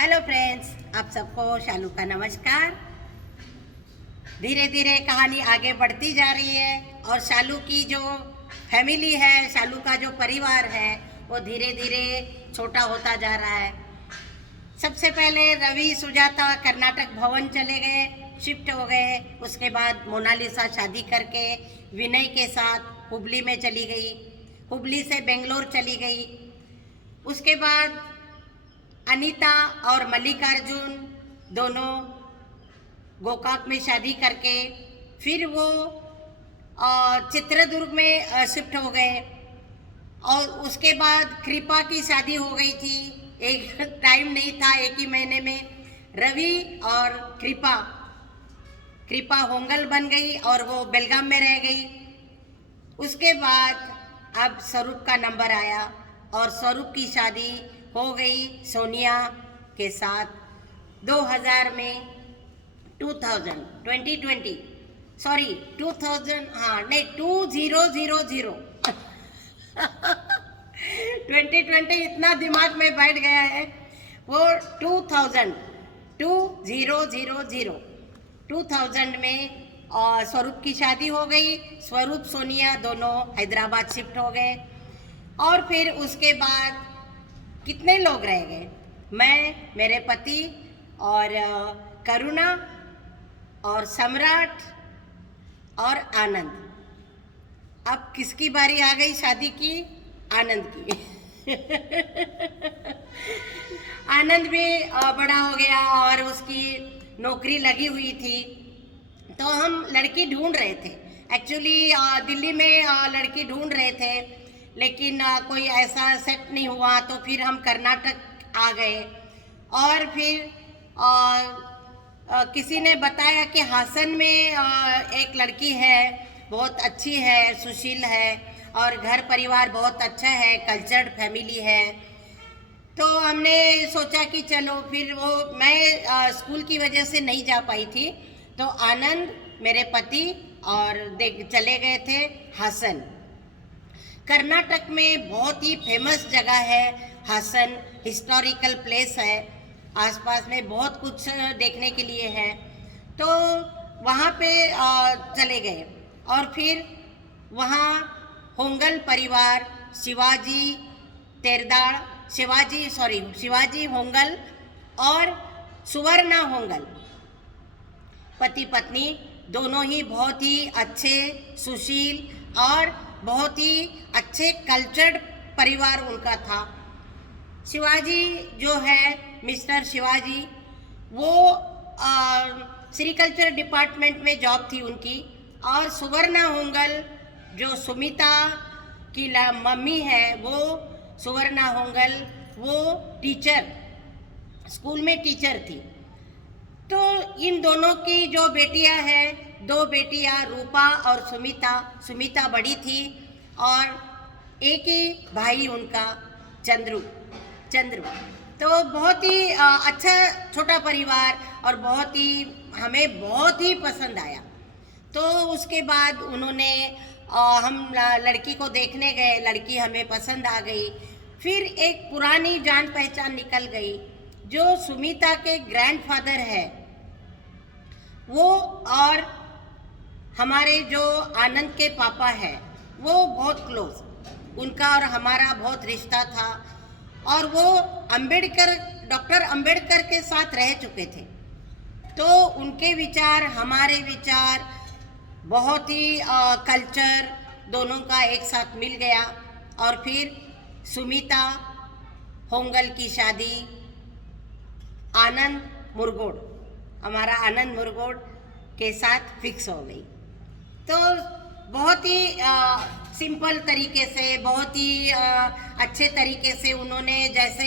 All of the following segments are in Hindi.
हेलो फ्रेंड्स, आप सबको शालू का नमस्कार। धीरे धीरे कहानी आगे बढ़ती जा रही है और शालू की जो फैमिली है, शालू का जो परिवार है, वो धीरे धीरे छोटा होता जा रहा है। सबसे पहले रवि सुजाता कर्नाटक भवन चले गए, शिफ्ट हो गए। उसके बाद मोनालिसा शादी करके विनय के साथ हुबली में चली गई, हुबली से बेंगलोर चली गई। उसके बाद अनीता और मल्लिकार्जुन दोनों गोकाक में शादी करके फिर वो चित्रदुर्ग में शिफ्ट हो गए। और उसके बाद कृपा की शादी हो गई थी, एक टाइम नहीं था, एक ही महीने में। रवि और कृपा होंगल बन गई और वो बेलगाम में रह गई। उसके बाद अब स्वरूप का नंबर आया और स्वरूप की शादी हो गई सोनिया के साथ 2000 में 2020 सॉरी 2000 हाँ नहीं 2000 2020 इतना दिमाग में बैठ गया है। वो 2000 में स्वरूप की शादी हो गई। स्वरूप सोनिया दोनों हैदराबाद शिफ्ट हो गए। और फिर उसके बाद कितने लोग रह गए? मैं, मेरे पति और करुणा और सम्राट और आनंद। अब किसकी बारी आ गई शादी की? आनंद की। आनंद भी बड़ा हो गया और उसकी नौकरी लगी हुई थी। तो हम लड़की ढूंढ रहे थे, एक्चुअली दिल्ली में लड़की ढूंढ रहे थे, लेकिन कोई ऐसा सेट नहीं हुआ। तो फिर हम कर्नाटक आ गए और फिर किसी ने बताया कि हासन में एक लड़की है, बहुत अच्छी है, सुशील है और घर परिवार बहुत अच्छा है, कल्चर्ड फैमिली है। तो हमने सोचा कि चलो फिर मैं स्कूल की वजह से नहीं जा पाई थी, तो आनंद मेरे पति और चले गए थे हासन। कर्नाटक में बहुत ही फेमस जगह है हासन, हिस्टोरिकल प्लेस है, आसपास में बहुत कुछ देखने के लिए है। तो वहाँ पे चले गए और फिर वहाँ होंगल परिवार, शिवाजी होंगल और सुवर्णा होंगल, पति पत्नी दोनों ही बहुत ही अच्छे, सुशील और बहुत ही अच्छे कल्चर्ड परिवार उनका था। शिवाजी जो है, मिस्टर शिवाजी, वो सेरिकल्चर डिपार्टमेंट में जॉब थी उनकी। और सुवर्णा होंगल जो सुमिता की मम्मी है, वो सुवर्णा होंगल वो टीचर, स्कूल में टीचर थी। तो इन दोनों की जो बेटियां हैं, दो बेटियां रूपा और सुमिता बड़ी थी और एक ही भाई उनका चंद्रू। तो बहुत ही अच्छा छोटा परिवार और हमें बहुत ही पसंद आया। तो उसके बाद उन्होंने हम लड़की को देखने गए, लड़की हमें पसंद आ गई। फिर एक पुरानी जान पहचान निकल गई, जो सुमिता के ग्रैंडफादर है वो, और हमारे जो आनंद के पापा है वो बहुत क्लोज, उनका और हमारा बहुत रिश्ता था। और वो डॉक्टर अंबेडकर के साथ रह चुके थे। तो उनके विचार, हमारे विचार, बहुत ही कल्चर दोनों का एक साथ मिल गया। और फिर सुमिता होंगल की शादी हमारा आनंद मुरगोड के साथ फिक्स हो गई। तो बहुत ही सिंपल तरीके से, बहुत ही अच्छे तरीके से उन्होंने, जैसे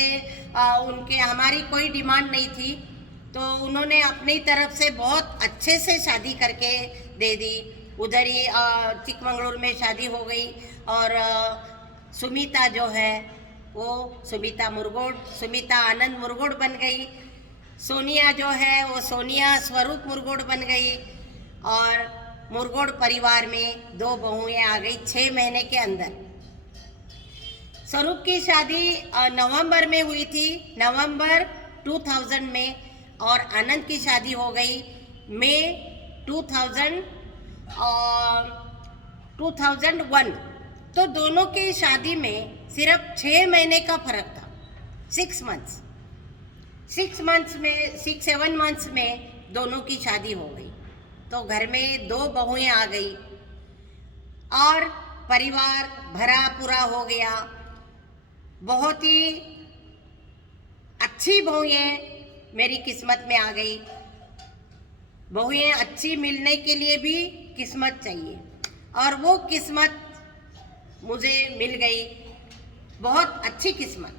हमारी कोई डिमांड नहीं थी, तो उन्होंने अपनी तरफ से बहुत अच्छे से शादी करके दे दी। उधर ही चिकमंगलुरु में शादी हो गई। और सुमिता जो है वो सुमिता आनंद मुरगोड बन गई। सोनिया जो है वो सोनिया स्वरूप मुरगोड बन गई। और मुरगोड परिवार में दो बहुएं आ गई 6 महीने के अंदर। स्वरूप की शादी नवंबर में हुई थी, नवंबर 2000 में और आनंद की शादी हो गई मई 2001। तो दोनों की शादी में सिर्फ 6 महीने का फर्क था, 6 7 मंथ्स में दोनों की शादी हो गई। तो घर में 2 बहुएं आ गई और परिवार भरा पूरा हो गया। बहुत ही अच्छी बहुएं मेरी किस्मत में आ गई। बहुएं अच्छी मिलने के लिए भी किस्मत चाहिए और वो किस्मत मुझे मिल गई, बहुत अच्छी किस्मत।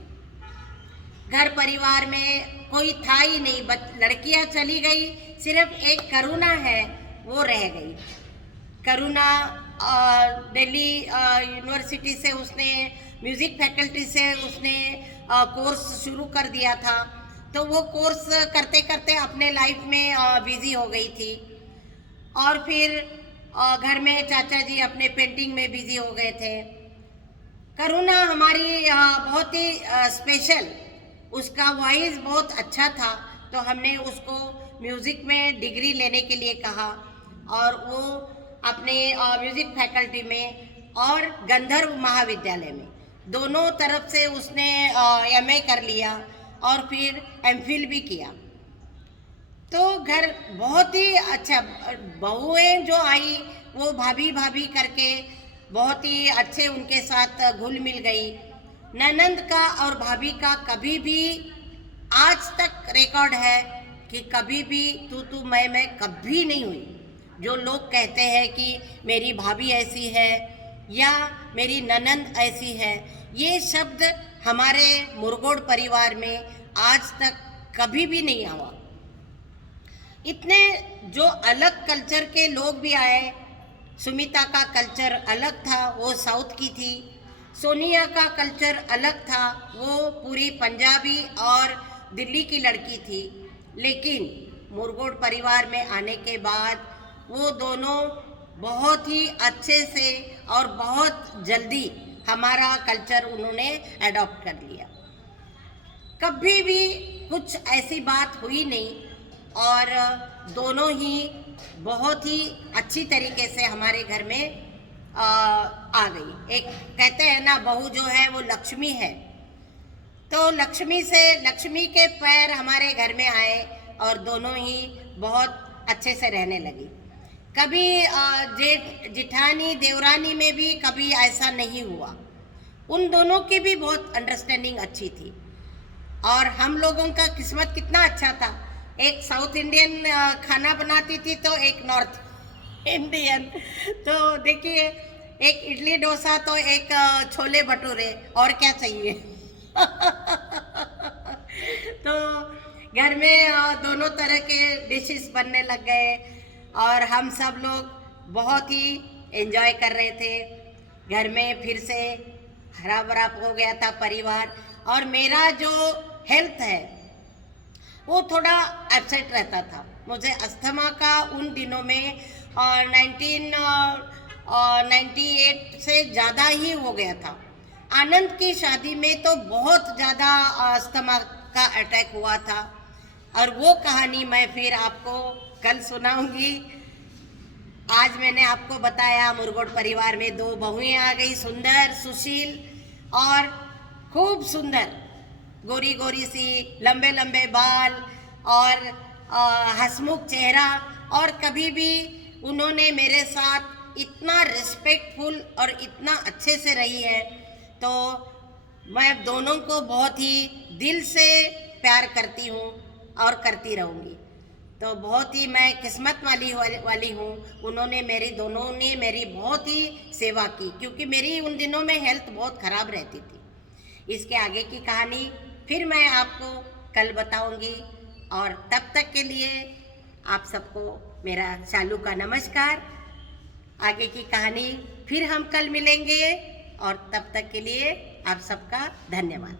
घर परिवार में कोई था ही नहीं, लड़कियां चली गई, सिर्फ एक करुणा है वो रह गई। करुणा दिल्ली यूनिवर्सिटी से उसने म्यूज़िक फैकल्टी से उसने कोर्स शुरू कर दिया था। तो वो कोर्स करते करते अपने लाइफ में बिजी हो गई थी और फिर घर में चाचा जी अपने पेंटिंग में बिजी हो गए थे। करुणा हमारी बहुत ही स्पेशल, उसका वॉइस बहुत अच्छा था, तो हमने उसको म्यूज़िक में डिग्री लेने के लिए कहा और वो अपने म्यूज़िक फैकल्टी में और गंधर्व महाविद्यालय में दोनों तरफ से उसने एमए कर लिया और फिर एमफिल भी किया। तो घर बहुत ही अच्छा, बहुएं जो आई वो भाभी भाभी करके बहुत ही अच्छे उनके साथ घुल मिल गई। ननंद का और भाभी का कभी भी आज तक रिकॉर्ड है कि कभी भी तू मैं कभी नहीं हुई। जो लोग कहते हैं कि मेरी भाभी ऐसी है या मेरी ननंद ऐसी है, ये शब्द हमारे मुरगोड परिवार में आज तक कभी भी नहीं आया। इतने जो अलग कल्चर के लोग भी आए। सुमिता का कल्चर अलग था, वो साउथ की थी। सोनिया का कल्चर अलग था, वो पूरी पंजाबी और दिल्ली की लड़की थी। लेकिन मुरगोड परिवार में आने के बाद वो दोनों बहुत ही अच्छे से और बहुत जल्दी हमारा कल्चर उन्होंने अडॉप्ट कर लिया। कभी भी कुछ ऐसी बात हुई नहीं और दोनों ही बहुत ही अच्छी तरीके से हमारे घर में आ गई। एक कहते हैं ना, बहू जो है वो लक्ष्मी है, तो लक्ष्मी के पैर हमारे घर में आए और दोनों ही बहुत अच्छे से रहने लगी। कभी जेठ जिठानी देवरानी में भी कभी ऐसा नहीं हुआ। उन दोनों की भी बहुत अंडरस्टैंडिंग अच्छी थी और हम लोगों का किस्मत कितना अच्छा था। एक साउथ इंडियन खाना बनाती थी तो एक नॉर्थ इंडियन। तो देखिए, एक इडली डोसा तो एक छोले भटूरे, और क्या चाहिए। तो घर में दोनों तरह के डिशेस बनने लग गए और हम सब लोग बहुत ही एंजॉय कर रहे थे। घर में फिर से हरा भरा हो गया था परिवार। और मेरा जो हेल्थ है वो थोड़ा अपसेट रहता था। मुझे अस्थमा का उन दिनों में 1998 से ज़्यादा ही हो गया था। आनंद की शादी में तो बहुत ज़्यादा अस्थमा का अटैक हुआ था और वो कहानी मैं फिर आपको कल सुनाऊंगी। आज मैंने आपको बताया मुरगोड परिवार में 2 बहुएं आ गई, सुंदर, सुशील और खूब सुंदर, गोरी गोरी सी, लंबे लंबे बाल और हंसमुख चेहरा। और कभी भी उन्होंने मेरे साथ इतना रिस्पेक्टफुल और इतना अच्छे से रही है, तो मैं दोनों को बहुत ही दिल से प्यार करती हूँ और करती रहूँगी। तो बहुत ही मैं किस्मत वाली हूँ। दोनों ने मेरी बहुत ही सेवा की, क्योंकि मेरी उन दिनों में हेल्थ बहुत ख़राब रहती थी। इसके आगे की कहानी फिर मैं आपको कल बताऊंगी और तब तक के लिए आप सबको मेरा शालू का नमस्कार। आगे की कहानी फिर हम कल मिलेंगे और तब तक के लिए आप सबका धन्यवाद।